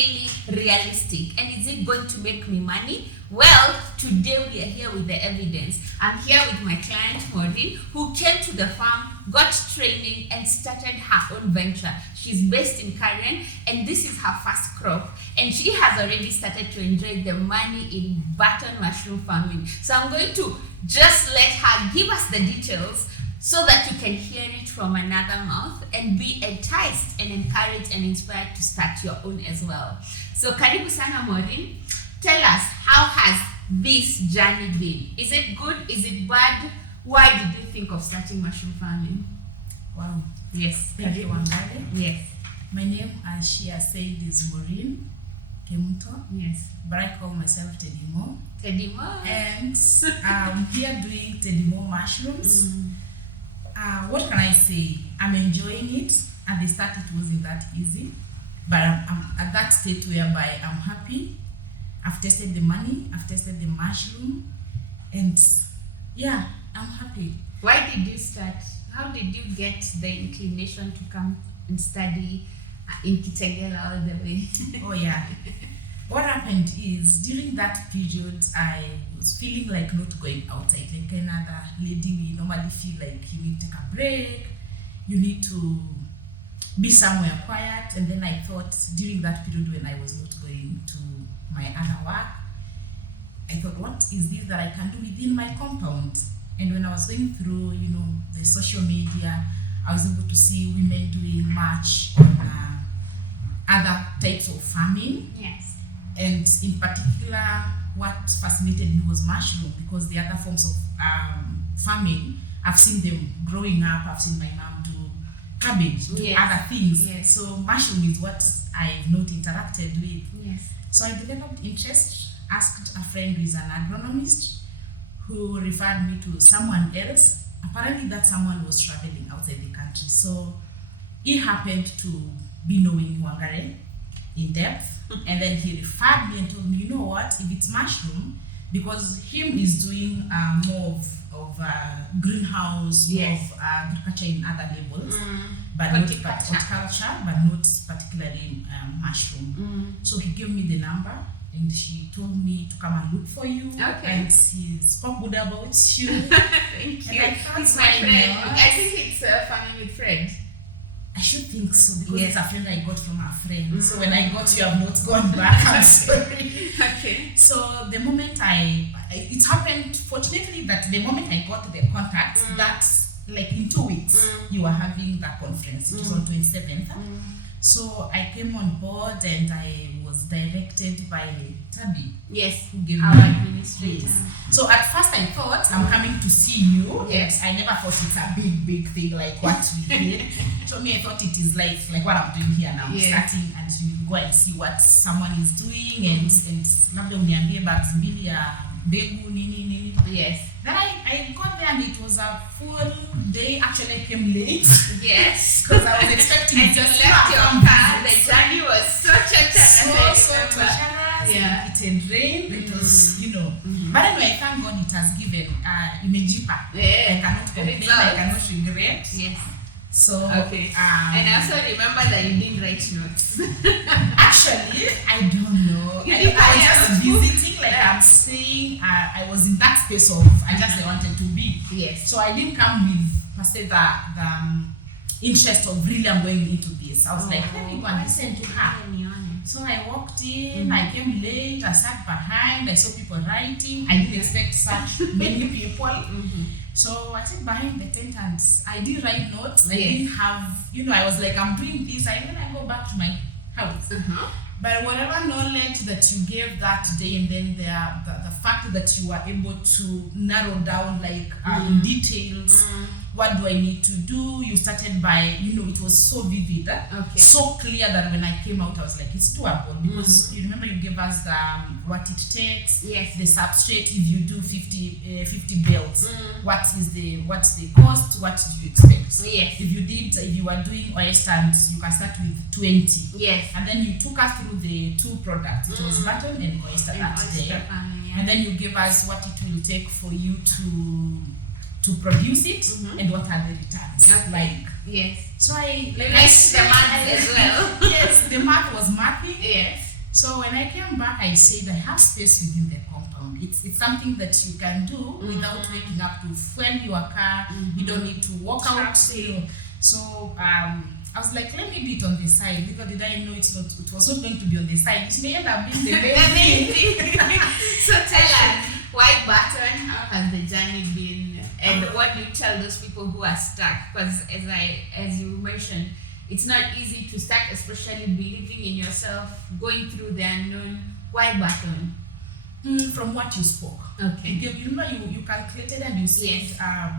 really realistic? And is it going to make me money? Well, today we are here with the evidence. I'm here with my client, Maureen, who came to the farm, got training, and started her own venture. She's based in Karen, and this is her first crop. And she has already started to enjoy the money in button mushroom farming. So I'm going to just let her give us the details so that you can hear it from another mouth and be enticed and encouraged and inspired to start your own as well. So karibu sana Maureen. Tell us, how has this journey been? Is it good? Is it bad? Why did you think of starting mushroom farming? Wow. Yes. Thank you, Wangari. Yes. My name, as she has said, is Maureen Kemuto. Yes. But I call myself Tedimo. Tedimo. And I'm here doing Tedimo mushrooms. What can I say? I'm enjoying it. At the start, it wasn't that easy. But I'm at that state whereby I'm happy. I've tested the money, I've tested the mushroom, and yeah, I'm happy. Why did you start? How did you get the inclination to come and study in Kitengela all the way? Oh yeah. What happened is, during that period, I was feeling like not going outside. Like another lady, we normally feel like you need to take a break, you need to be somewhere quiet. And then I thought, during that period when I was not going to my other work, I thought, what is this that I can do within my compound? And when I was going through, the social media, I was able to see women doing much on other types of farming. Yes. And in particular, what fascinated me was mushroom, because the other forms of farming, I've seen them growing up. I've seen my mom do cabbage, do other things. Yes. So mushroom is what I've not interacted with. Yes. So I developed interest, asked a friend who is an agronomist, who referred me to someone else. Apparently that someone was traveling outside the country. So he happened to be knowing Wangari in depth. And then he referred me and told me, you know what, if it's mushroom, because him is doing more of greenhouse, more of agriculture in other labels, but not horticulture, but not particularly mushroom. So he gave me the number, and she told me to come and look for you. Okay. And she spoke good about you. Thank you. He's my friend. I think it's farming with Fred. I should think so, because it's a friend I got from a friend. So when I got you, I've not gone back. I'm sorry. Okay. So the moment it happened, fortunately, that the moment I got the contact, that like in 2 weeks, you were having that conference. It was on 27th. So I came on board and I was directed by Tabi. Yes, who gave our me administrator. yes. So at first I thought I'm coming to see you. Yes. I never thought it's a big thing like what we did. So me, I thought it is like what I'm doing here now. Starting and you go and see what someone is doing and labda uniambie bags mbili ya mbegu nini. Yes. Then I got there and it was a full day. Actually, I came late. Yes. Because I was expecting and just you left your car. The journey was so treacherous. So treacherous. Yeah. It had rained. It was, But anyway, thank God it has given imejipa. Yeah. I cannot complain. I cannot regret. Yes. So okay. And I also remember that you didn't write notes. Actually, I don't know. I was just visiting, like I'm saying, I was in that space of I just wanted to be. Yes. So I didn't come with per se the interest of really I'm going into this. I was like, let me go and listen to her. So I walked in, I came late, I sat behind, I saw people writing. I didn't expect such many people. So I sat behind the tent and I didn't write notes. I didn't have, I was like, I'm doing this. When I go back to my house. But whatever knowledge that you gave that day, and then the fact that you were able to narrow down like in details, what do I need to do? You started by, it was so vivid, so clear that when I came out, I was like, it's doable. Because you remember you gave us what it takes, the substrate. If you do 50 bales, what's the cost? What do you expect? If you were doing oysters, you can start with 20. And then you took us through the two products. It was button and oyster that day. And then you gave us what it will take for you to produce it and what are the returns. So I the math as well. Yes, the math was mathing. So when I came back, I said I have space within the compound. It's something that you can do without waking up to fuel your car. You don't need to walk out. So I was like, let me do it on the side. Little did I know it was not going to be on the side. It may end up being the main thing. So tell us, why button? How has the journey been? And what do you tell those people who are stuck? Because as you mentioned, it's not easy to start, especially believing in yourself, going through the unknown. Why button? From what you spoke. Okay. You calculated and you said Yes.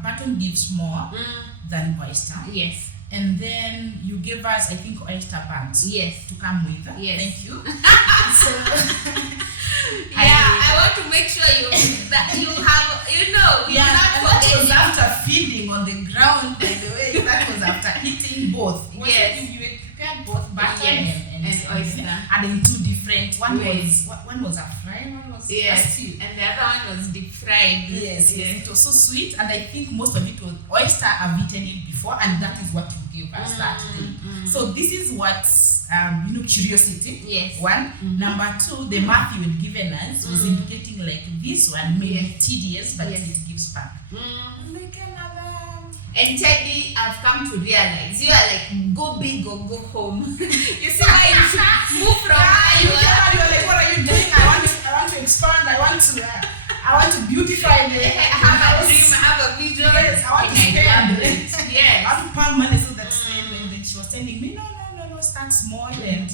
button gives more than oyster. Yes. And then you gave us, I think, oyster buns Yes. to come with. Yes. Thank you. I want to make sure you have, you cannot and that was forget. after feeding on the ground, by the way. That was after eating both. Yes. You had prepared both butter Yes, and oyster. And in two different. One Yes. was a fry, one was a Yes, stew. and the other one was deep fried. Yes, it was so sweet, and I think most of it was oyster. I've eaten it before, and that is what you gave us that day. So this is what's curiosity. Yes. One. Number two, the math you had given us was indicating like this one may be tedious, but Yes. it gives back. Like another. And Teddy, I've come to realize you are like, go big or go home. You see why you should move from where you are. You're like, what are you doing? I want to expand. I want to beautify the I have a dream, I have a vision. Yes, I want to and I love spend. it. Yes. I want to pay money so that when she was telling me, no, start small and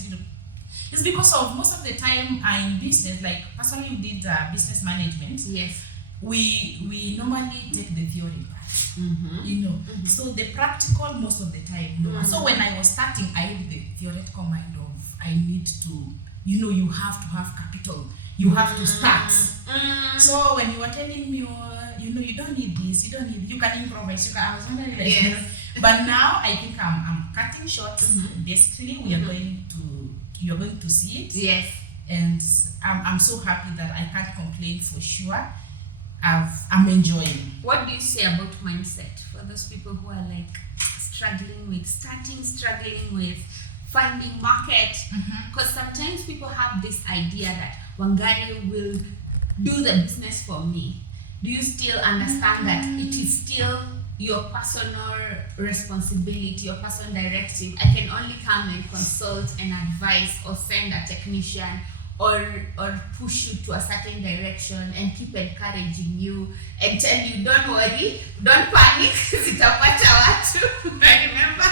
it's because of most of the time in business, like personally we did business management. Yes. We normally take the theory part, so the practical most of the time. So when I was starting, I had the theoretical mind of I need to, you have to have capital, you have to start. So when you were telling me, you don't need this, you can improvise. I was wondering like, Yes. But now I think I'm cutting short. Basically, you're going to see it. Yes. And I'm so happy that I can't complain for sure. I'm enjoying. What do you say about mindset for those people who are like struggling with finding market? Because sometimes people have this idea that Wangari will do the business for me. Do you still understand that it is still your personal responsibility, your personal directive? I can only come and consult and advise or send a technician or push you to a certain direction and keep encouraging you and tell you, don't worry, don't panic, zitapata watu. I remember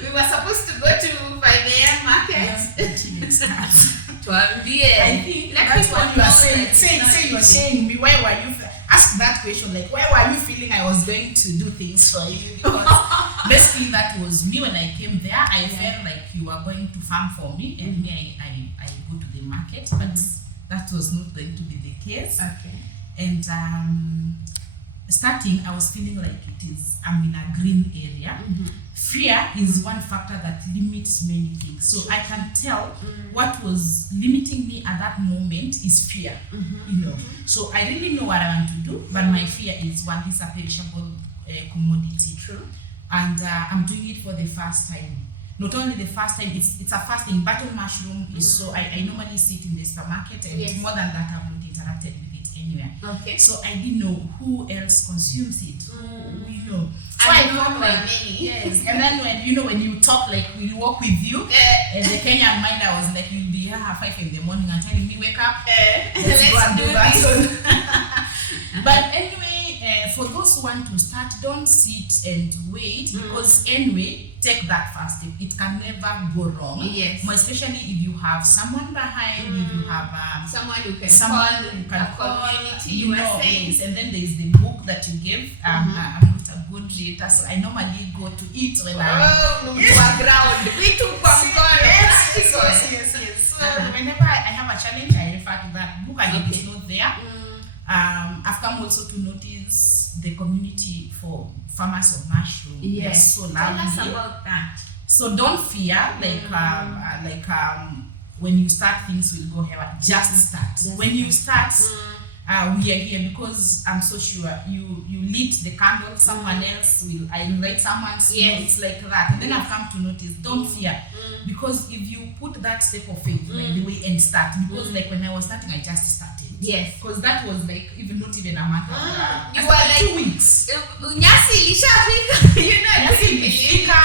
we were supposed to go to 5 a.m. market. Tuambie. I think Let that's people what you are know saying. that Say it's you're not saying me, why were you ask that question, like why were you feeling I was going to do things for you? Because basically that was me when I came there. I felt like you were going to farm for me and me I go to the market, but that was not going to be the case. Okay. And starting, I was feeling like I'm in a green area. Fear is one factor that limits many things. So I can tell what was limiting me at that moment is fear. So I really know what I want to do, but my fear is one, this a perishable commodity. True. And I'm doing it for the first time. Not only the first time, it's a first thing. Button mushroom is so I normally see it in the supermarket, and more than that, I've not interacted with it anywhere. Okay. So I didn't know who else consumes it. So I I know thought by like, many. yes. And then when you talk, like we'll walk with you. And the Kenyan mind, I was like, you'll be here at 5 in the morning and telling me wake up. Let's go and do that. But anyway, for those who want to start, don't sit and wait, because anyway, take that first step. It can never go wrong. Yes. More especially if you have someone behind, if you have someone you can someone call, you can a call, community, yes. And then there is the book that you give. I'm not a good reader, so I normally go to it when ground. We took from God. Yes. So whenever I have a challenge, I refer to that book, and it is not there. I've come also to notice the community for farmers of mushroom. Yes. So Tell lovely. us about that. So don't fear, when you start, things will go haywire. Just start. When you start, we are here because I'm so sure you lit the candle, someone else will, I invite someone, so it's like that. And then I've come to notice, don't fear, because if you put that step of faith right the way and start, because like when I was starting, I just started. Yes. Because that was like not even a month. You were like 2 weeks. Nyasi ilishafika.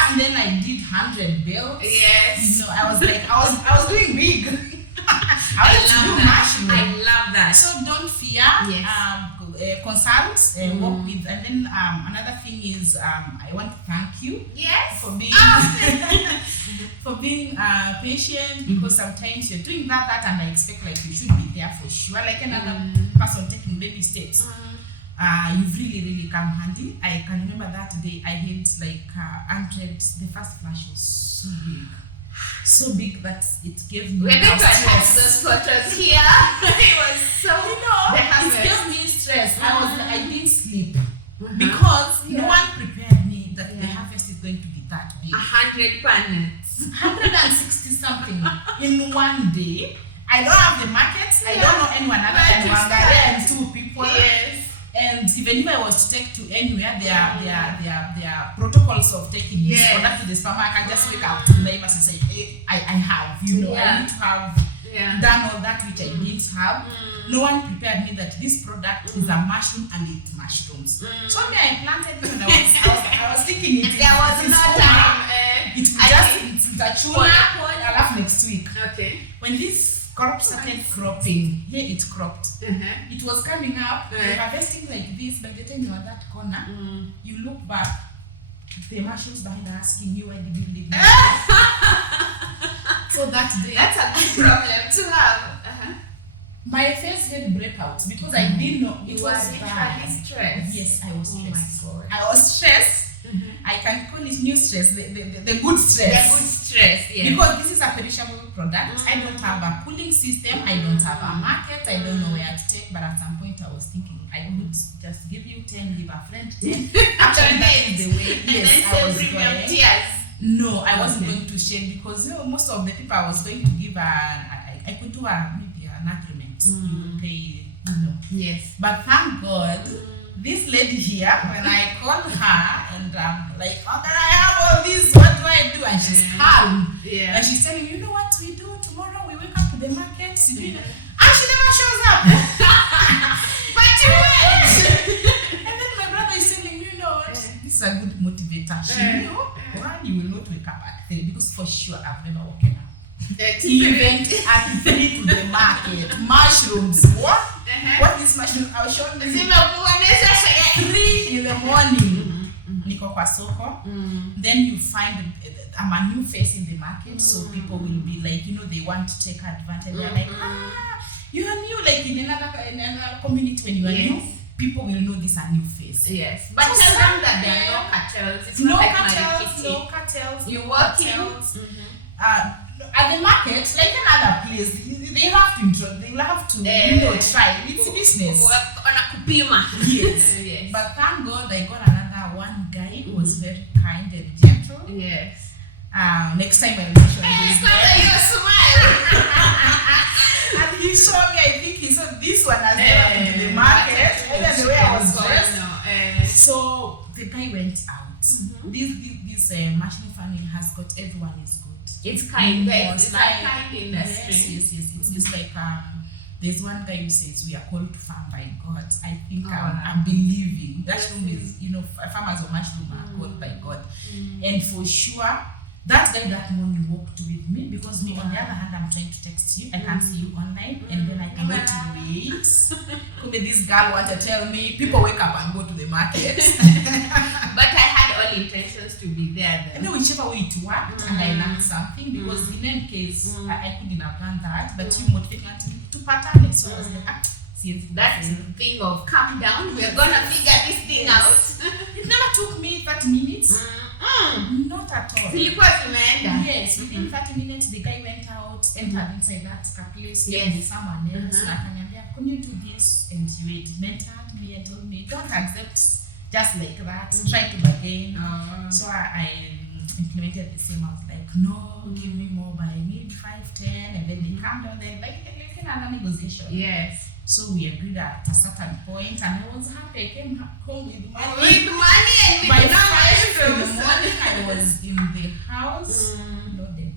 And then I did 100 bells. Yes. You know, I was like, I was doing big. I love that. So don't fear. Yes. Consult, work with, and then another thing is I want to thank you. Yes. For being for being patient, because sometimes you're doing that and I expect like you should be there for sure, like another person taking baby steps. You've really come handy. I can remember that day I hit like 100. The first flash was so big that it gave me. We're going to attach those photos here. It was so, it gave me stress. I didn't sleep because no one prepared me that the harvest is going to be that big. 100 panels, 160 something in one day. I don't have the markets. I don't know anyone other than Wangare and 2 people. Yes. And even if I was to take to anywhere, there are protocols of taking this product to the supermarket. I can just wake up to neighbors and say, hey, I have, I need to have done all that which I didn't have. No one prepared me that this product is a mushroom and it mushrooms. So me, I planted it and I was thinking it. There was no time. It's just next week. Okay. When this crop started cropping, here it cropped. It was coming up, harvesting like this. By the time you are that corner, you look back, the mushrooms behind are asking you, why did you leave me? So that day, that's a good problem to have. My face had breakouts because I didn't know it was bad. Stressed. Yes, I was stressed. Oh my God. I was stressed. I can call it new stress, the good stress. The good stress, yes. Because this is a perishable product. I don't have a cooling system. I don't have a market. I don't know where to take. But at some point, I was thinking I could just give you 10, give a friend 10. Actually, that is the way. Yes, I was going. No, I wasn't going to share because most of the people I was going to give I could do maybe an agreement. You will pay, Yes. But thank God. This lady here, when I call her and I'm like, oh, I have all this, what do I do? And she's calm. And she's telling me, you know what we do tomorrow? We wake up to the market, and she never shows up. But you went. And then my brother is telling me, you know what? This is a good motivator. She knew, one, you will not wake up at 3 because for sure I've never woken up. Even at 3 to the market. Mushrooms. What? What is mushroom? I'll show you. 3 in the morning. Niko kwa soko. Then you find a new face in the market, so people will be like, they want to take advantage. They're like, you are new, like in another community when you are new. People will know this a new face. Yes. But tell them that there are no cartels. It's not like no cartels. You work in. At the market, like another place, they have to try. It's business. Yes. But thank God I got another one guy who was very kind and gentle. Yes. Next time I'll mention his name. You smile. And he saw me, I think he saw this one as well in the market. And the way I was dressed. So the guy went out. This machine farming has got everyone is good. It's kind. It's like kind industry. Yes. It's like there's one guy who says we are called to farm by God. I think I'm believing. Mushroom is, farmers of mushroom are called by God. And for sure, that guy that morning walked with me because me on the other hand, I'm trying to text you. I can't see you online, and then I cannot wait. Maybe this girl want to tell me people wake up and go to the market. But I had all intentions to be there then. No, whichever way it worked, and I learned something because in any case, I couldn't have done that. But you motivated me to pattern it. So I was like, that's the thing of calm down. We're gonna figure this thing out. It never took me 30 minutes. Not at all. Yes, within 30 minutes, the guy went out, entered inside that place with someone else. Can you do this? And he mentored me and told me, don't accept just like that. Try to bargain. So I implemented the same. I was like, no, give me more, but I need 5, 10, and then they come down there like another negotiation. Yes. So we agreed at a certain point, and I was happy. I came home with money. With money and with By no 5 in the mushrooms. morning, I was in the house loaded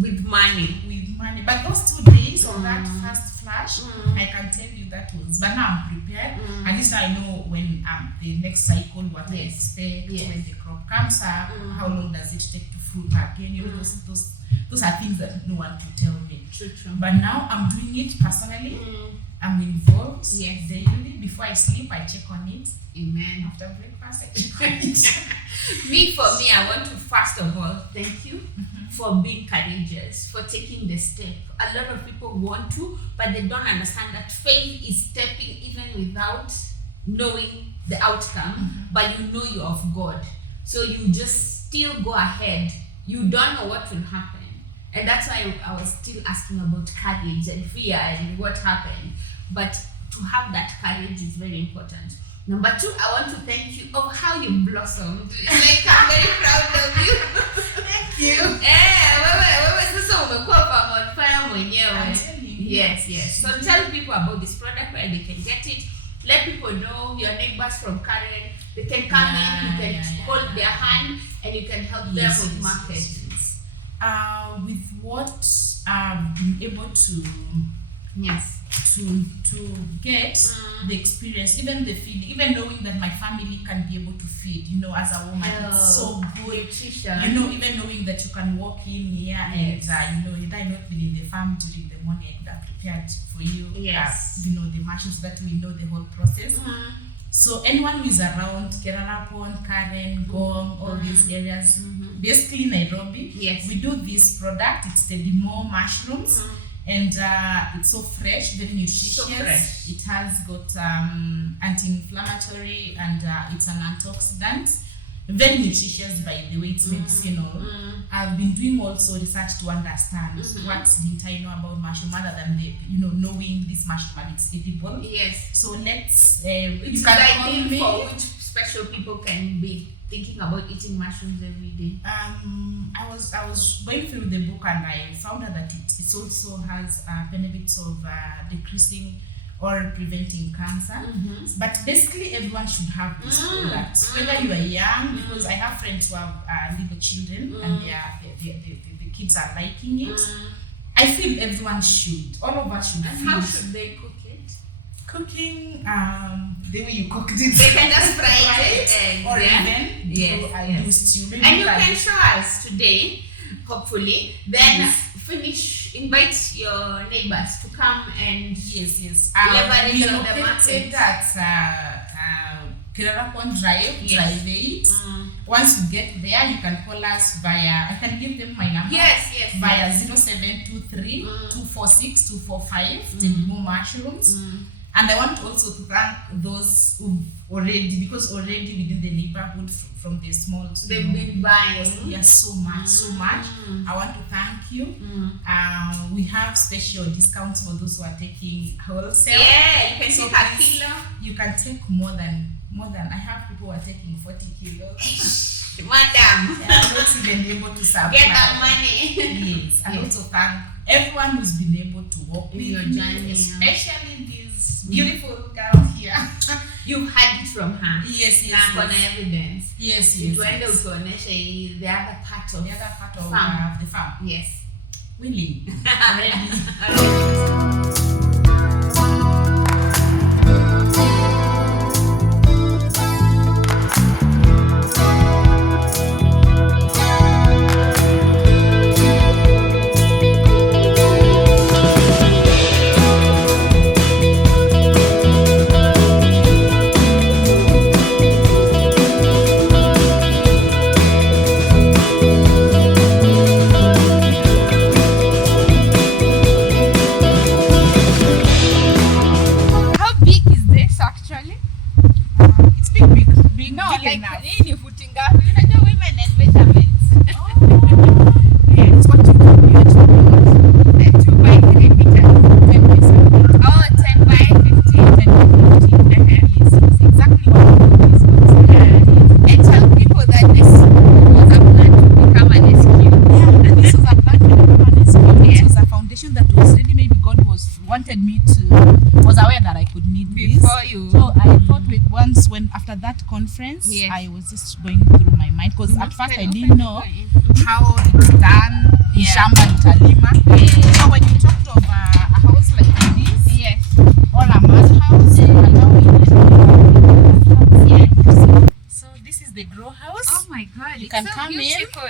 With money. with money. But those 2 days of that first flash, I can tell you that was. But now I'm prepared. At least I know when the next cycle, what I expect, when the crop comes up, how long does it take to fruit again. You know, those are things that no one can tell me. True. But now I'm doing it personally. I'm involved daily. Before I sleep, I check on it. Amen. After breakfast, I check on it. For me, I want to first of all thank you for being courageous, for taking the step. A lot of people want to, but they don't understand that faith is stepping even without knowing the outcome, but you know you're of God. So you just still go ahead. You don't know what will happen. And that's why I was still asking about courage and fear and what happened. But to have that courage is very important. Number 2, I want to thank you of how you blossomed. Like, I'm very proud of you. Thank you. Wewe sasa umekuwa pamoja fire mwenyewe. I'm telling you. Yes. So tell people about this product, where they can get it. Let people know, your neighbors from Karen, they can come in, you can hold their hand, and you can help them with marketing. With what I've been able to get the experience, even the feed, even knowing that my family can be able to feed, you know, as a woman, it's so good. Nutrition. You know, even knowing that you can walk in here and you know, had I not been in the farm during the morning, I could have prepared for you. You know, the mashes that we know the whole process. So anyone who is around Kerala-Pond, Karen, Gong, all these areas, basically Nairobi, we do this product. It's the Limo mushrooms, and it's so fresh, very nutritious. So fresh. It has got anti-inflammatory, and it's an antioxidant. Very nutritious, by the way. It's medicinal. I've been doing also research to understand what didn't I know about mushroom, other than knowing this mushroom and it's edible. So let's it's ideal for which special people can be thinking about eating mushrooms every day. I was going through the book, and I found out that it also has benefits of decreasing or preventing cancer. But basically everyone should have this product, whether you are young, because I have friends who have little children and the kids are liking it. I feel everyone should, all of us should. And how should they cook it? Cooking, the way you cooked it. They can just fry it, or even do stew. And you can show us today, hopefully. Then invite your neighbors to come and leverage on the market. Kerala-Pond Drive, Drive 8. Once you get there, you can call us via, I can give them my number. Via 0723 246 245, the Limo mushrooms. And I want also to thank those who've already, because already within the neighborhood, from the small to they've been buying. Yes, so much. I want to thank you. We have special discounts for those who are taking wholesale. You can take a kilo. You can take more than. I have people who are taking 40 kilos. Madam, I'm not even able to supply. Get that money. And also thank everyone who's been able to walk with your me, journey, especially this beautiful girl here. You had it from her. Yes. Evidence. Yes. Tuende utuoneshe the other part of the farm. Yes. Willing. Already. wanted me to, was aware that I could need Before this. you- So I thought with once when after that conference, Yes. I was just going through my mind because at first I Open, didn't know open. how it's done in Yeah. Shamba Nitalima. So when you talked of a house like this, Yes. or a mud house, and now so this is the grow house. Oh my God! You It's can so come in. beautiful.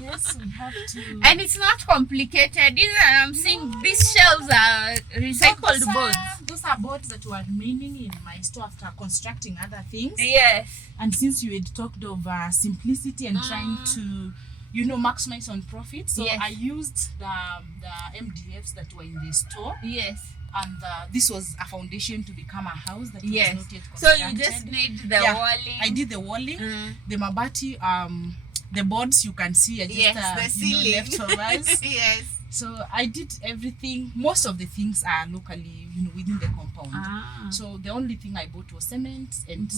Yes, we have to. And it's not complicated either. I'm seeing these shelves are recycled boards. Those are boards that were remaining in my store after constructing other things. Yes. And since you had talked of simplicity and trying to, maximize on profit, so Yes. I used the MDFs that were in the store, Yes. and this was a foundation to become a house that Yes. was not yet So constructed. you just need the Yeah, walling. I did the walling, the mabati, the boards you can see are just Yes, the ceiling. leftovers. Yes. So I did everything. Most of the things are locally, within the compound. So the only thing I bought was cement and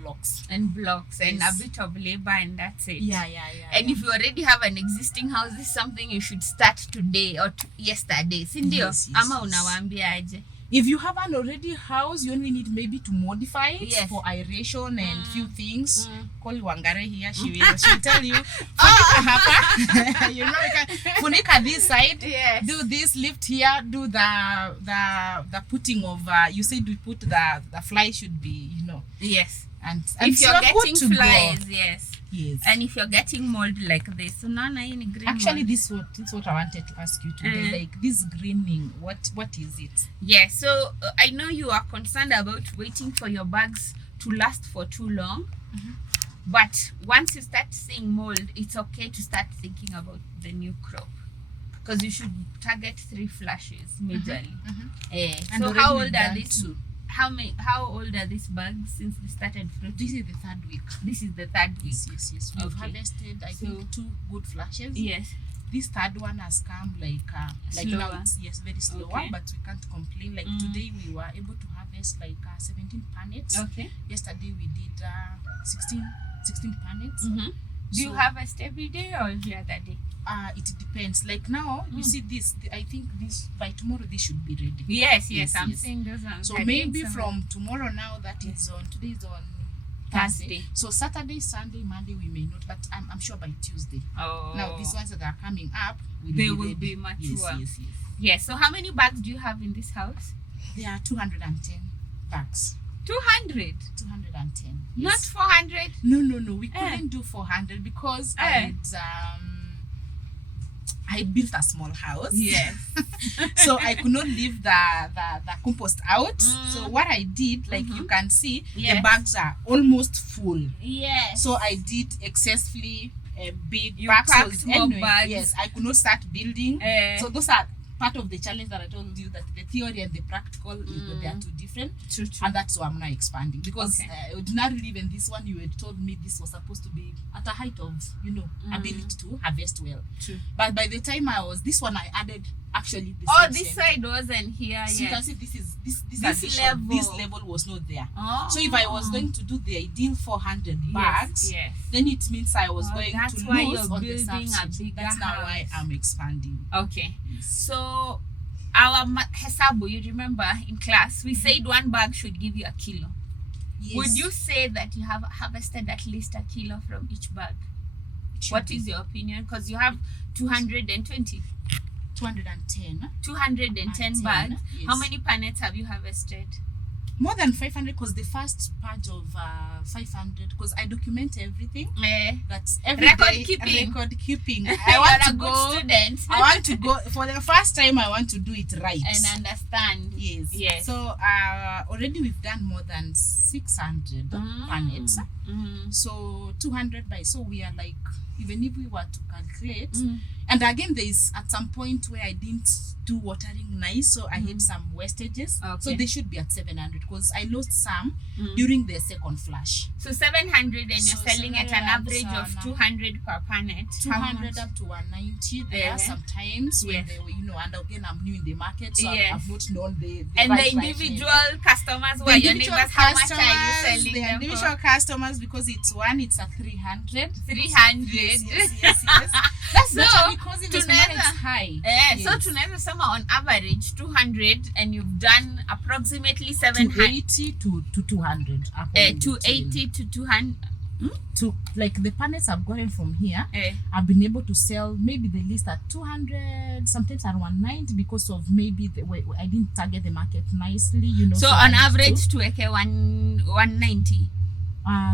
blocks. And blocks and Yes. a bit of labor, and that's it. Yeah. And if you already have an existing house, this is something you should start today or yesterday. Sindio? Yes, Ama yes. unawaambia aje? If you have an already house, you only need maybe to modify it Yes. for aeration and few things. Call Wangare here, she'll tell you. Funika hapa. You can funika this side. Yes. Do this, lift here, do the putting of you said we put the fly should be, Yes. and If you're so getting good to go. flies, yes. Yes. And if you're getting mold like this, so now hii ni green Actually, mold. this is what I wanted to ask you today. Like this greening, what is it? Yes, so I know you are concerned about waiting for your bags to last for too long. But once you start seeing mold, it's okay to start thinking about the new crop. Because you should target 3 flushes majorly. And So already how we've old are done these? 2. How old are these bags since they started fruiting? This is the 3rd week. This is the 3rd week. Yes. We've Okay. harvested, I think, 2 good flashes. Yes. This 3rd one has come like now Slower. it's very slower, Okay. but we can't complain. Like today we were able to harvest like 17 pannets. Okay. Yesterday we did 16 pannets. Do you So- harvest every day or every other day? It depends. Like now, you see this. I think this by tomorrow this should be ready. Yes, Yes, I'm yes. seeing those ones. So I maybe think so. from tomorrow now that is on today is on Thursday. So Saturday, Sunday, Monday we may not, but I'm sure by Tuesday. Oh. Now these ones that are coming up will They be will ready. be mature. Yes. Yes. So how many bags do you have in this house? There are 210 bags. 200. 210. Not Yes. 400. No. We couldn't do 400 because I built a small house. Yes. So I could not leave the compost out. So what I did, like you can see, Yes. the bags are almost full. Yes. So I did excessively big You bags. packed So more bags. Yes, I could not start building. Eh. So those are part of the challenge that I told you, that the theory and the practical they are two different. True. And that's why I'm now expanding, because Okay. ordinarily even this one you had told me this was supposed to be at a height of ability to harvest well. True. But by the time this one I added actually the Oh, same this center. side wasn't here So you can yet. see this This addition, level. this level was not there. Oh. So if I was going to do the ideal 400 bags, Yes. then it means I was Oh, going that's to why lose you're on the building a subsidy. bigger That's now why house. I'm expanding. Okay. So our hesabu, you remember in class, we said 1 bag should give you 1 kilo. Yes. Would you say that you have harvested at least 1 kilo from each bag? What is your opinion? Because you have 220. 210? 210 10, bags. yes. How many pannets have you harvested? More than 500, because the first part of 500, because I document everything. That's every Record day, keeping. Record keeping. You're I want a to good go. student. I want to go for the first time. I want to do it right and understand. Yes. So already we've done more than 600 pannets. So 200 by, so we are like, even if we were to calculate, and again there is at some point where I didn't do watering nice, so I had some wastages. So Okay. they should be at 700, because I lost some during the second flush. So 700, and you're So selling at an 700 average of sana. 200 per pannet. How 200 much? up to 190 there sometimes when Yes. they were, and again I'm new in the market, so Yes. I've not known the And right the price individual level. customers who The are your individual neighbors, how much are you customers, selling the them individual for? customers, because it's a 300. 300. That's So, better because investment money is tunaweza- high. So tunaweza sema on average 200 and you've done approximately 700 280 to 200. Hapo in between. 280 to 200 To like the panels I've gotten from here, eh. I've been able to sell maybe the list at 200, sometimes at 190 because of maybe the way I didn't target the market nicely, you know. So I on had average tuweke 190.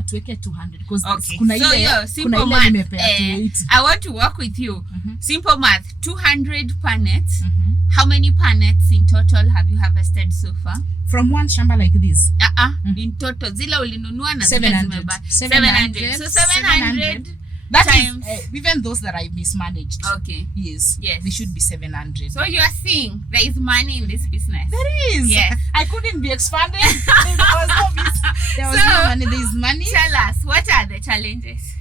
tuweke 200 because Okay. kuna So ile yo, kuna simple ile math. nimepea 280. I want to work with you. Simple math. 200 panets. Mhm. How many panets in total have you harvested so far? From one shamba like this. In total. Zile ulinunua na 700. zile zimebaki. 700. So 700 That times. is even those that I mismanaged. Okay. Yes. Yes. They should be 700. So you are seeing there is money in this business. There is. Yes. I couldn't be expanded. There was no money. There is money. Tell us, what are the challenges?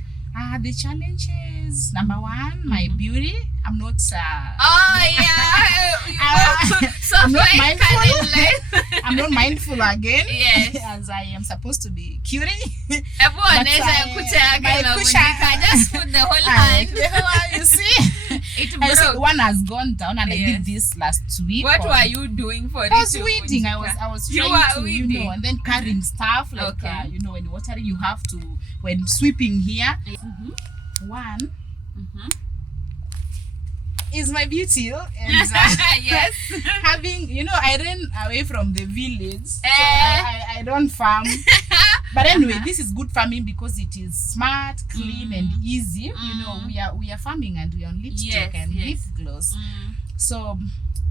The challenges. Number one, my beauty. I'm not. Oh yeah. So I'm not far mindful. mindful. I'm not mindful again. Yes. As I am supposed to be cutie. Everyone But, is kucha yake my imevunjika. kucha- Just put the whole hand. You see. It I see broke. one has gone down, and I Yes. did this last week. What or- were you doing for it? I was to weeding. I vunjika? was You trying were to, weeding. and then carrying stuff like Okay. when you're watering, you have to when sweeping here. Mhm. One Mhm. is my beauty, and Yes. having I ran away from the village, so Eh. I don't farm. But anyway, this is good farming because it is smart, clean, and easy. We are farming and we are on lipstick Yes, and yes. lip gloss. Mm, So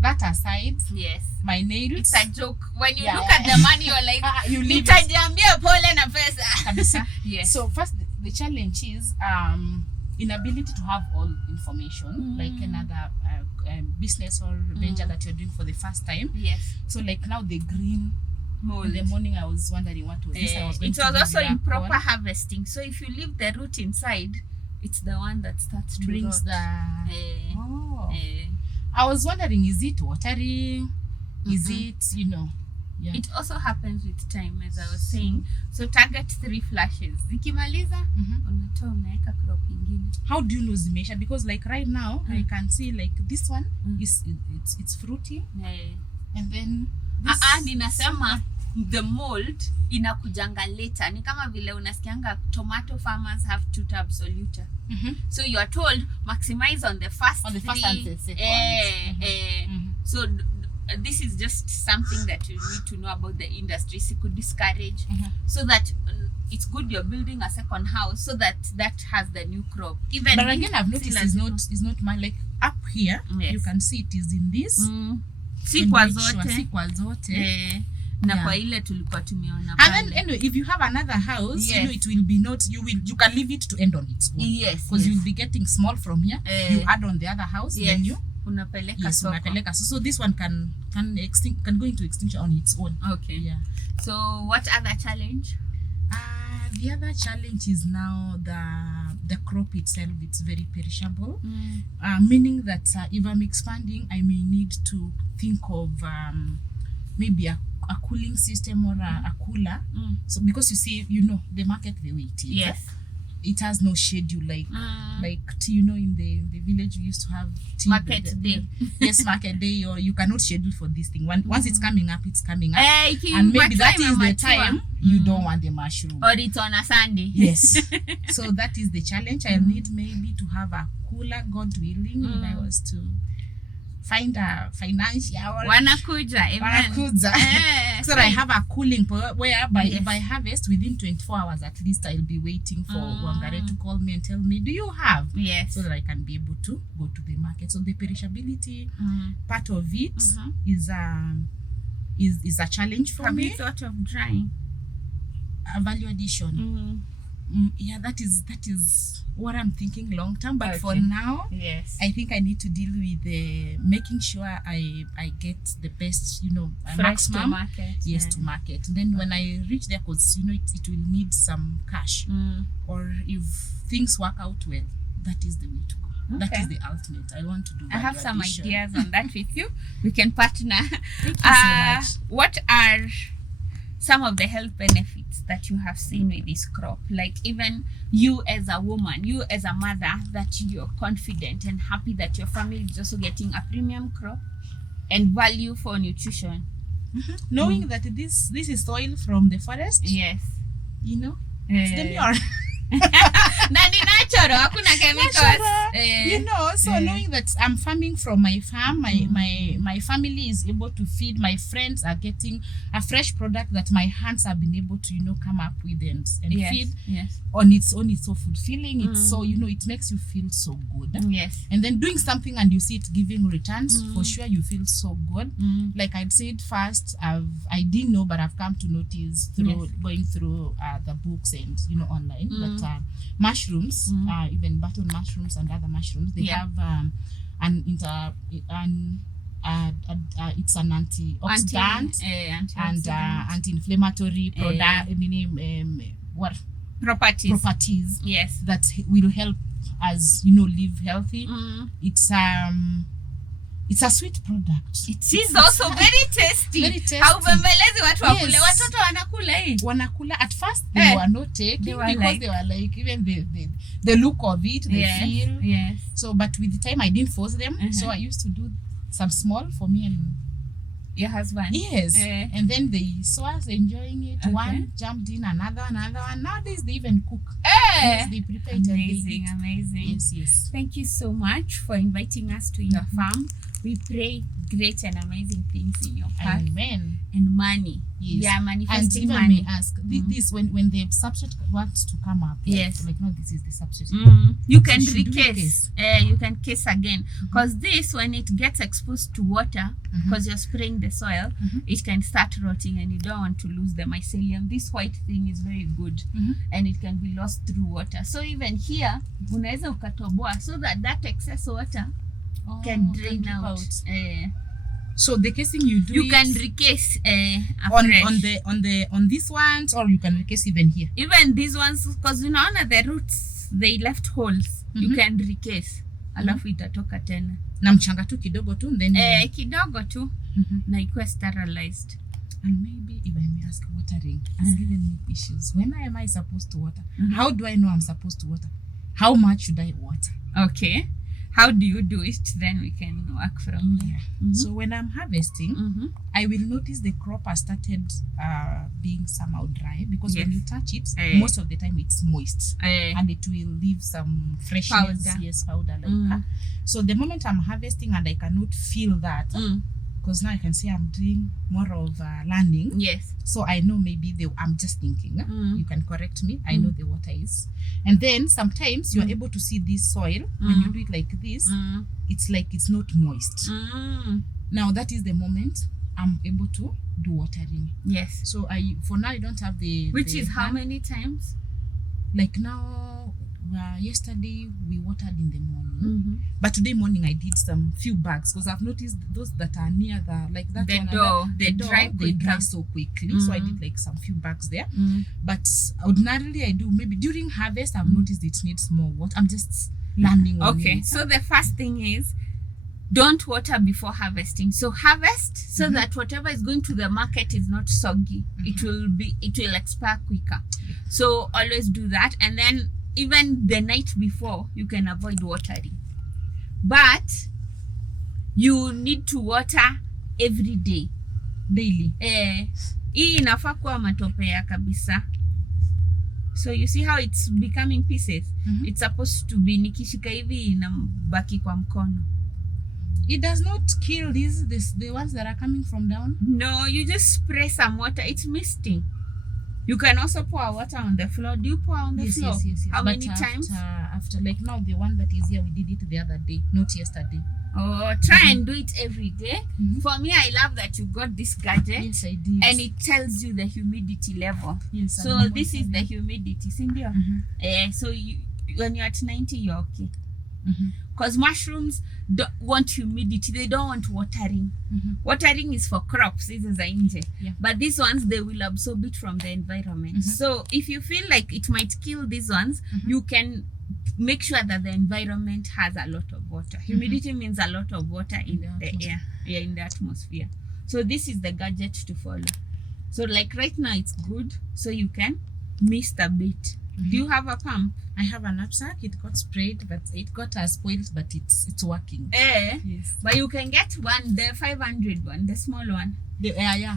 that aside, yes. my nails. It's a joke. When you Yeah, look yeah. at the money, you're like, You leave it. nitajiambia pole na pesa. Kabisa. Yes. So first, the challenge is inability to have all information, like another business or venture that you're doing for the first time. Yes. So like now the green Mold. in the morning, I was wondering what was this. I was going It to was give also it a improper call. harvesting. So if you leave the root inside, it's the one that starts to Brings rot. the. Eh, Oh. eh. I was wondering, is it watering? Is it Yeah. It also happens with time, as I was saying. So target 3 flashes. Zikimaliza, unatoa unaweka crop ingine. How do you know zimeisha? Because like right now, I can see like this one is it's fruity, Eh. and then this, Ninasema the mold inakujanga later. Ni kama vile unasikianga tomato farmers have 2 tabs or luter. So you are told maximize on the first On the first 3. and the second. So this is just something that you need to know about the industry. So could discourage so that it's good you're building a second house so that has the new crop. Even But if again, I've noticed it's not my like up here. Yes. You can see it is in this. si in kwa which one, zote. si kwa zote. Na Yeah. kwa ile tulikuwa tumeona And pale. then anyway, if you have another house, Yes. it will be not you can leave it to end on its own. Yes, Because you'll be getting small from here. You add on the other house, yes. then you Unapeleka soko. unapeleka. So this one can go into extinction on its own. Okay. Yeah. So what other challenge? The other challenge is now the crop itself. It's very perishable, meaning that if I'm expanding, I may need to think of maybe a cooling system or a cooler. So because you see, the market the way it is. Yes. It has no schedule like tea, in the village we used to have tea Market day. Yes, market day, or you cannot schedule for this thing. Once it's coming up, it's coming up. Iki And maybe that matua is the matua. time you don't want the mushroom. Or it's on a Sunday. Yes. So that is the challenge. I need maybe to have a cooler, God willing, if I was to find a financial Wanakuja. Even. Wanakuja. So that I have a cooling whereby if I harvest within 24 hours at least, I'll be waiting for Wangare to call me and tell me, do you have? Yes. So that I can be able to go to the market. So the perishability part of it is a challenge for Have me. you thought of drying? A value addition. Yeah, that is what I'm thinking long term. But for now, Yes. I think I need to deal with making sure I get the best, Fresh maximum. to market. Yes, to market. And then when I reach there, because it will need some cash, or if things work out well, that is the way to go. That Okay. is the ultimate. I want to do. I have value some addition. ideas on that with you. We can partner. Thank you so much. What are some of the health benefits that you have seen with this crop. Like even you as a woman, you as a mother, that you're confident and happy that your family is also getting a premium crop and value for nutrition. Knowing that this is soil from the forest. Yes. You know, it's demure. Na ni natural, hakuna chemicals. You know, so knowing that I'm farming from my farm, my family is able to feed, my friends are getting a fresh product that my hands have been able to, you know, come up with and feed on its own. It's so fulfilling. It's so, you know, it makes you feel so good. Yes. And then doing something and you see it giving returns, for sure you feel so good. Like I'd said first, I didn't know, but I've come to notice through going through the books and, you know, online that mushrooms, even button mushrooms and other mushrooms, they have it's an antioxidant and anti-inflammatory properties that will help us, you know, live healthy. It's a sweet product. It is also very tasty. Haubembelezi watu wakule. Watoto wanakula. At first they were not taking because they were like, even the look of it, they feel. Yes. So, but with the time I didn't force them. So I used to do some small for me and your husband. Yes. And then they saw us enjoying it. Okay. One jumped in, another one. Nowadays they even cook. Yes, they prepare it and they eat. Amazing. Yes. Thank you so much for inviting us to your farm. We pray great and amazing things in your path. Amen. And money. Yes. Yeah, manifesting and money. May ask this when the substrate wants to come up. Like no, this is the substrate. You can recase. You can case again because this, when it gets exposed to water, because you're spraying the soil, it can start rotting, and you don't want to lose the mycelium. This white thing is very good, and it can be lost through water. So even here, unaweza ukatoboa so that excess water can drain out. So the casing you do, you can recase on these ones, or you can recase even here. Even these ones, because you know the roots they left holes. You can recase. Alafu itatoka tena. Na mchanga tu kidogo tu, then kidogo tu na ikuwe sterilized. And maybe if I may ask, watering has given me issues. When am I supposed to water? How do I know I'm supposed to water? How much should I water? Okay. How do you do it? Then we can work from there. So when I'm harvesting, I will notice the crop has started being somehow dry, because when you touch it, most of the time it's moist, and it will leave some freshness, powder like that. So the moment I'm harvesting and I cannot feel that, because now I can say I'm doing more of learning. Yes. So I know maybe I'm just thinking. You can correct me. I know the water is. And then sometimes you're able to see this soil when you do it like this. It's like it's not moist. Now that is the moment I'm able to do watering. Yes. So for now I don't have the. Which is how many times? Like now. Yesterday we watered in the morning, but today morning I did some few bags, because I've noticed those that are near they dry so quickly. So I did like some few bags there. But ordinarily I do maybe during harvest. I've noticed it needs more water. I'm just learning on it. So the first thing is, don't water before harvesting. So harvest so that whatever is going to the market is not soggy. It will expire quicker. So always do that. And then even the night before, you can avoid watering. But you need to water every day. Daily. Hii inafaa kuwa matopea kabisa. So you see how it's becoming pieces? It's supposed to be nikishika hivi inabaki kwa mkono. It does not kill the ones that are coming from down? No, you just spray some water. It's misting. You can also pour water on the floor. Do you pour on the floor? Yes. How many times? After like now, the one that is here, we did it the other day, not yesterday. Oh, try and do it every day. For me, I love that you got this gadget. Yes, I did. And it tells you the humidity level. Yes. So this is the humidity, Cindy. So when you're at 90, you're okay. Because mushrooms don't want humidity. They don't want watering. Watering is for crops. This is the but these ones, they will absorb it from the environment. So if you feel like it might kill these ones, you can make sure that the environment has a lot of water. Humidity means a lot of water in the air, in the atmosphere. So this is the gadget to follow. So like right now it's good, so you can mist a bit. Do you have a pump? I have a knapsack. It got sprayed, but it got spoiled, but it's working. Yes. But you can get one, the 500 one, the small one. Yeah.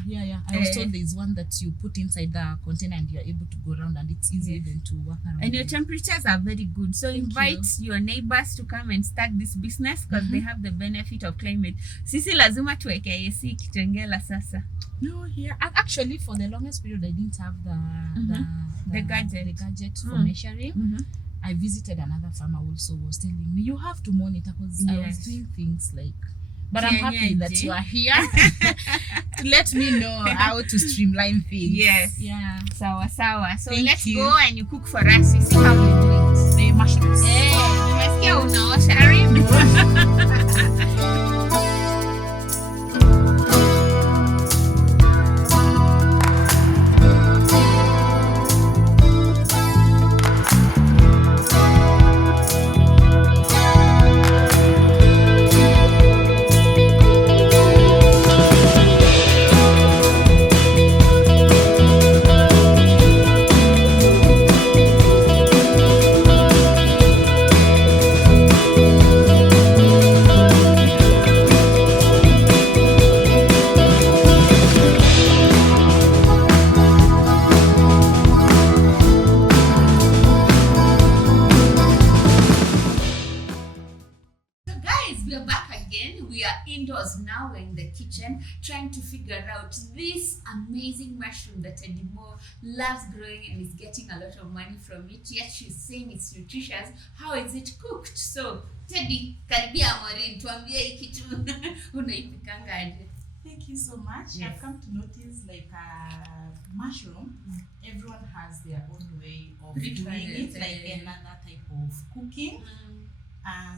I was told there's one that you put inside the container and you're able to go around, and it's easy even to walk around. And your temperatures are very good. So invite your neighbors to come and start this business because they have the benefit of climate. Sisi lazima tuweke AC Kitengela sasa. No, here actually for the longest period I didn't have the gadget for measuring. I visited another farmer also was telling me you have to monitor because I was doing things like. But I'm happy that you are here to let me know how to streamline things. Yes. Yeah. Sawa. So let's go and you cook for us. We see how you do it. The mushrooms. Nimesikia unaosha karibu. Now we're in the kitchen trying to figure out this amazing mushroom that Edimo loves growing and is getting a lot of money from it, yet she's saying it's nutritious. How is it cooked? So Teddy, karibia Maureen, tuambie hii kitu unaipikanga aje? Thank you so much. Yes. I've come to notice like mushroom, everyone has their own way of doing it, like another type of cooking.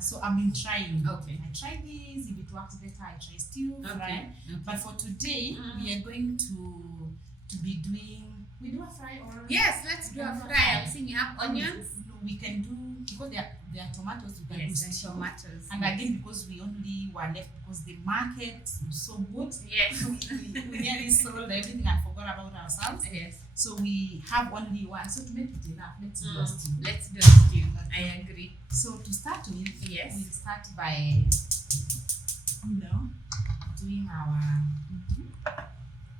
So I've been trying. Okay. I try this. If it works better, I try still fry. But for today, we are going to be doing. We do a fry or? Yes, let's do a fry. I'm seeing you have onions. No, we can do because there are tomatoes. We can do tomatoes. And again, because we only were left because the market was so good. Yes. we nearly sold everything and forgot about ourselves. Yes. So we have only one. So to make it enough, let's do a stew. Let's do a stew. I agree. So to start with, yes, we'll start by doing our.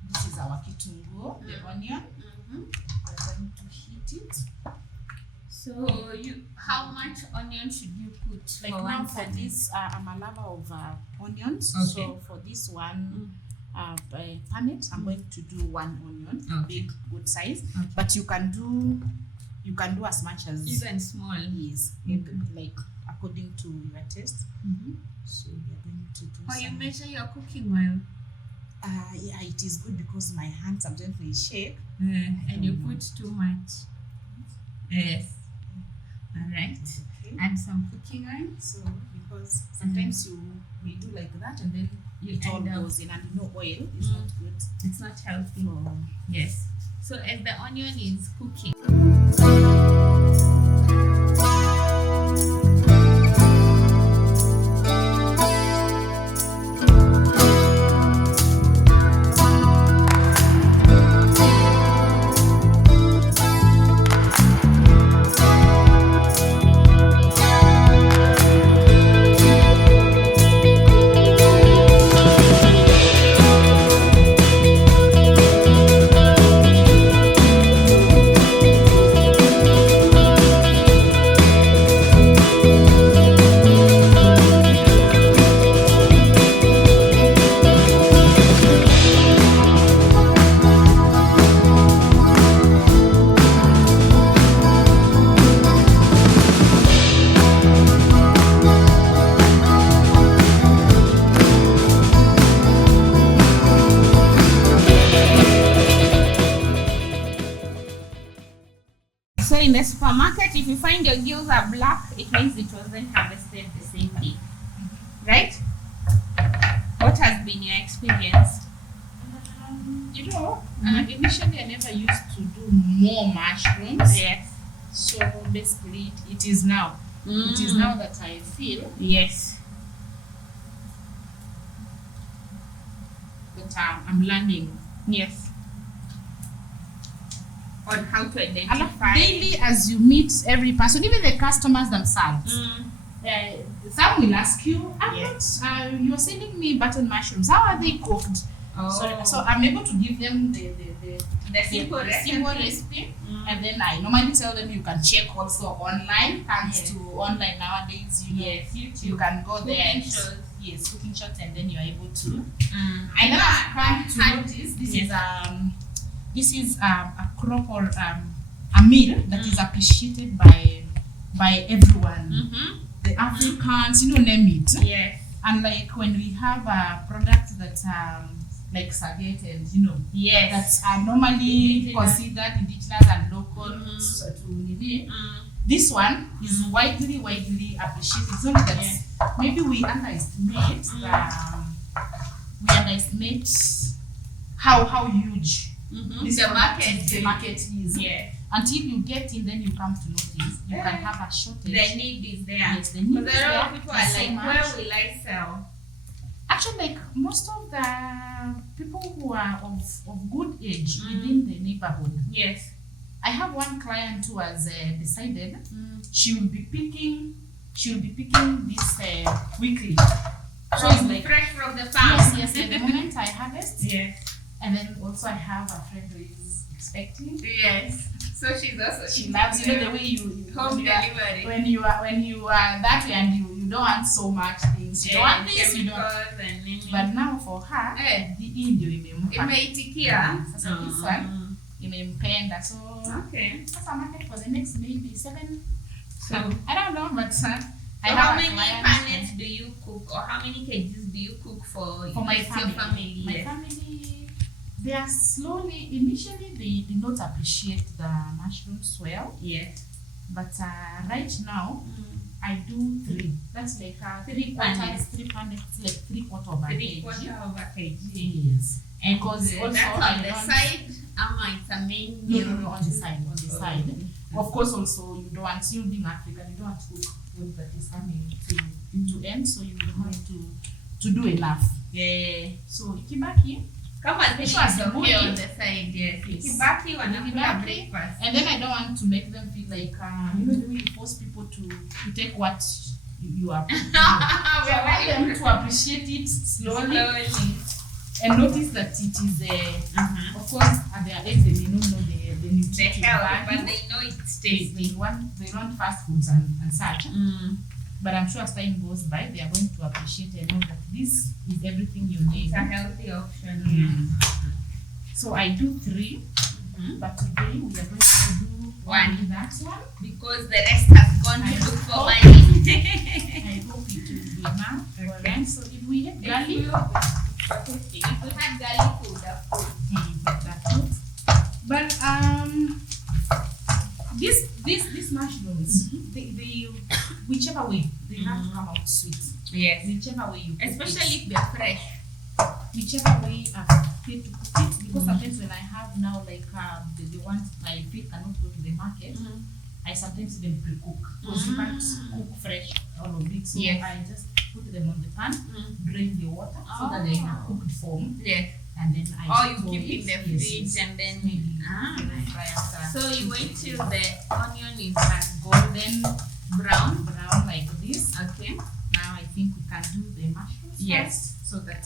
This is our kitunguu, the onion. We're going to heat it. So how much onion should you put? Like for now for this, I'm a lover of onions. Okay. So for this one, permit, I'm going to do 1 onion, big, good size. Okay. But you can do as much as even small. Yes, like according to your taste. So we are going to do. You measure your cooking oil? Yeah, it is good because my hands sometimes they shake. And you put too much. Yes. All right. Okay. And some cooking oil. So because sometimes you may do like that and then it all goes in, and oil is not good. It's not healthy. Yes. So as the onion is cooking. So in the supermarket, if you find your gills are black, it means it wasn't harvested the same day. Right? What has been your experience? Initially I never used to do more mushrooms. Yes. So basically it is now. It is now that I feel. Yes. But I'm learning. Yes. on how to And identify. daily, as you meet every person, even the customers themselves, some will ask you, you're sending me button mushrooms. How are they cooked? So I'm able to give them the simple recipe. And then I normally tell them you can check also online. Thanks to online nowadays, YouTube. You can go there and cooking shots, and then you are able to. I know I've come to notice this is a crop or a meal that is appreciated by everyone. The Africans, name it. Yes. And like when we have a product that like Saget and that are normally considered indigenous and local to Nili. This one is widely appreciated. So that maybe we underestimate how huge the market is. Yeah. Until you get in, then you come to notice you can have a shortage. The need is there. Yes, the need is there. there. People are like, where will I sell? Actually, like most of the people who are of good age within the neighborhood. Yes. I have one client who has decided she will be picking this weekly. So it's like fresh from the farm. Yes. At the moment I harvest. Yes. And then also I have a friend who is expecting. Yes. So she loves the way you home delivery. When you are that way and you don't want so much things. You don't want this, you don't. But now for her, the ndio imeitikia. Sasa this one imempenda. So sasa market for the next maybe 7. So I don't know, but I have how many pallets do you cook, or how many kgs do you cook for my family? My family, they are slowly. Initially, they did not appreciate the mushrooms well. Yes. But right now, I do 3. That's like 3 quarters, 3 pallets, like 3/4 of a kg. 3/4 of a kg. Yes. And because also that's on the side, it's a main meal. No, on the side. Of course, also you don't want, you being African, you don't want to cook food that is coming to end, so you have to do enough. Yeah. So ikibaki, kama here on the side, yes. Ikibaki wanakula breakfast. And then I don't want to make them feel like the way you force people to take what you are. So I want them to appreciate it slowly. And notice that it is of course at their age they don't know the nutrition health, but they know it tastes. They want fast foods and such. But I'm sure as time goes by, they are going to appreciate and know that this is everything you need. It's a healthy option. So I do 3, but today we are going to do one. That one because the rest has gone to look for money. I hope it will be enough. Okay. So if we have garlic. If we had garlic, we would have cooked. But these mushrooms, they whichever way they have to come out sweet. Yes. Whichever way you cook especially if they're fresh. Whichever way I feel to cook it, because sometimes when I have now like the ones I feel cannot go to the market, I sometimes even pre-cook because you can't cook fresh all of it. So I just put them on the pan, drain the water so that they're in a cooked form. Yes. And then I you keep in the fridge and then fry after. So you wait till the onion is golden brown like this. Okay. Now I think we can do the mushrooms. Yes. First, so that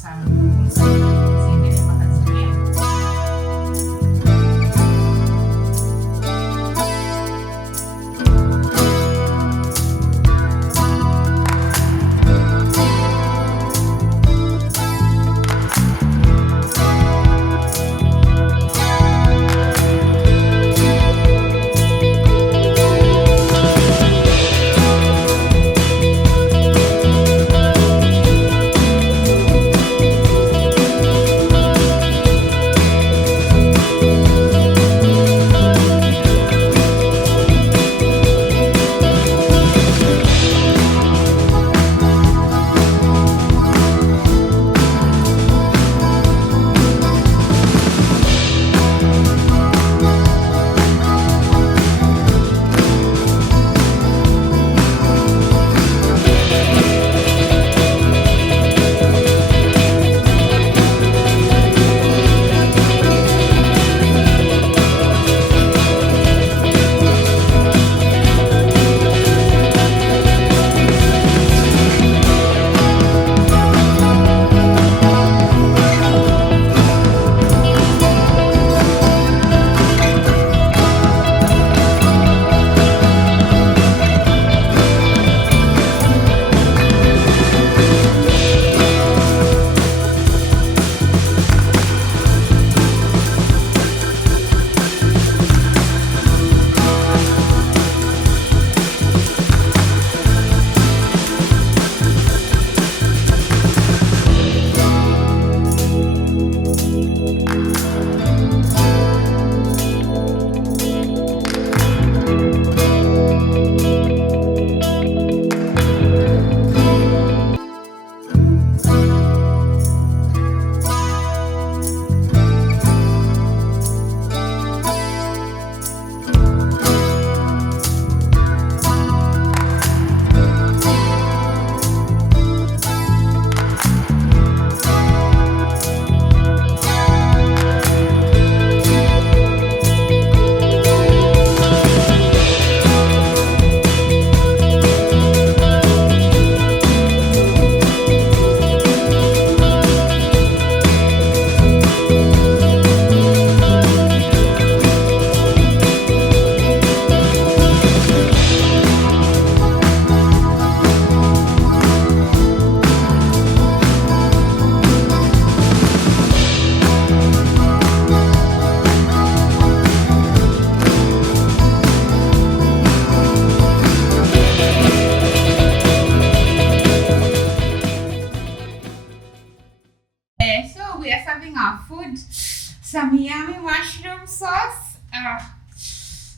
some yummy mushroom sauce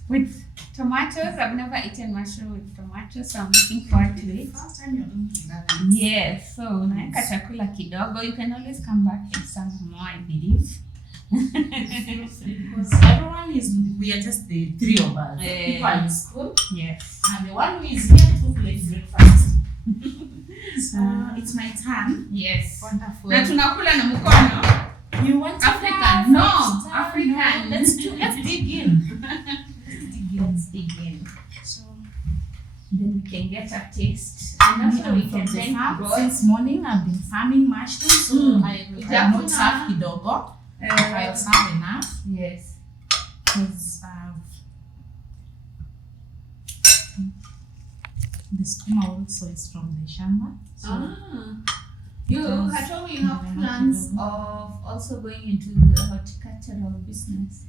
with tomatoes. I've never eaten mushroom with tomatoes, so I'm looking forward to it. First time you're doing that. Yes, so naeka chakula kidogo. You can always come back and some more, I believe. Because everyone we are just the three of us. People are in school. Yes. And the one who is here took late breakfast. So it's my turn. Yes. Wonderful. Na tunakula na mkono. You want African? No, African. No. Let's dig in. Let's dig in. So then we can get a taste. And also we can then grow. Since morning I've been farming mushrooms, so I not serve kidogo. I'll serve enough. Yes. Because the skuma also is from the shamba. So you had told me you have plans of also going into the horticultural business.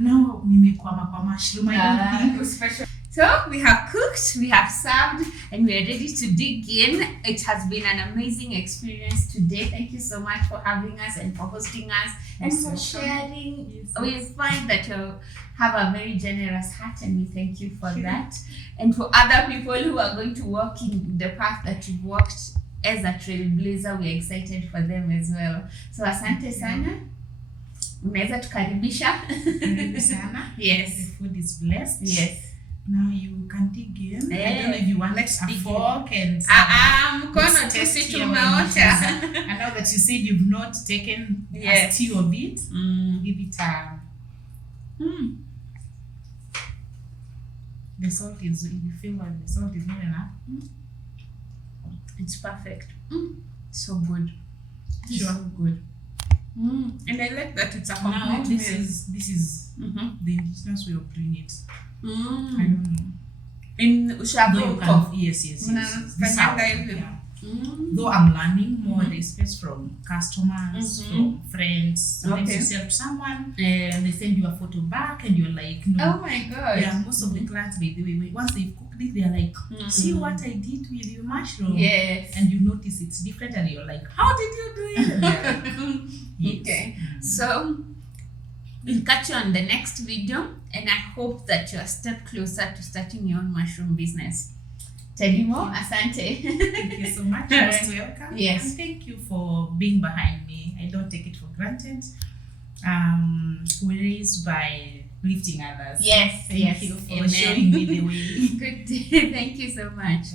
No, nimekwama kwa mushroom. I don't think. Special. So we have cooked, we have served, and we are ready to dig in. It has been an amazing experience today. Thank you so much for having us and for hosting us and for sharing. Yes. We find that you have a very generous heart, and we thank you for that. And for other people who are going to walk in the path that you've walked as a trailblazer, we're excited for them as well. So asante sana. Unaweza tukaribisha. Karibu sana. Yes. The food is blessed. Yes. Now you can dig in. I don't know if you want a fork and mkono tu si tumeosha. I know that you said you've not taken a stew of it. Give it a the salt is, if you feel like the salt is not enough. It's perfect. So good. Sure. So good. And I like that it's a complete this meal. is the indigenous way of doing it. I don't know. In Though you Ushago. can, yes. This Fanyanga out, hivi. yeah. Though I'm learning more recipes from customers, from friends. Sometimes you sell to someone and they send you a photo back and you're like, no. Oh my god. Yeah, most of the clients, by the way, once they've cooked it, they're like, see what I did with your mushroom. Yes. And you notice it's different and you're like, how did you do it? And they're like, yes. Okay. So we'll catch you on the next video, and I hope that you're a step closer to starting your own mushroom business. Tedimo, asante. Thank you so much. Most welcome. Yes. And thank you for being behind me. I don't take it for granted. We're raised by lifting others. Yes. Thank you for showing me the way. Good. Thank you so much.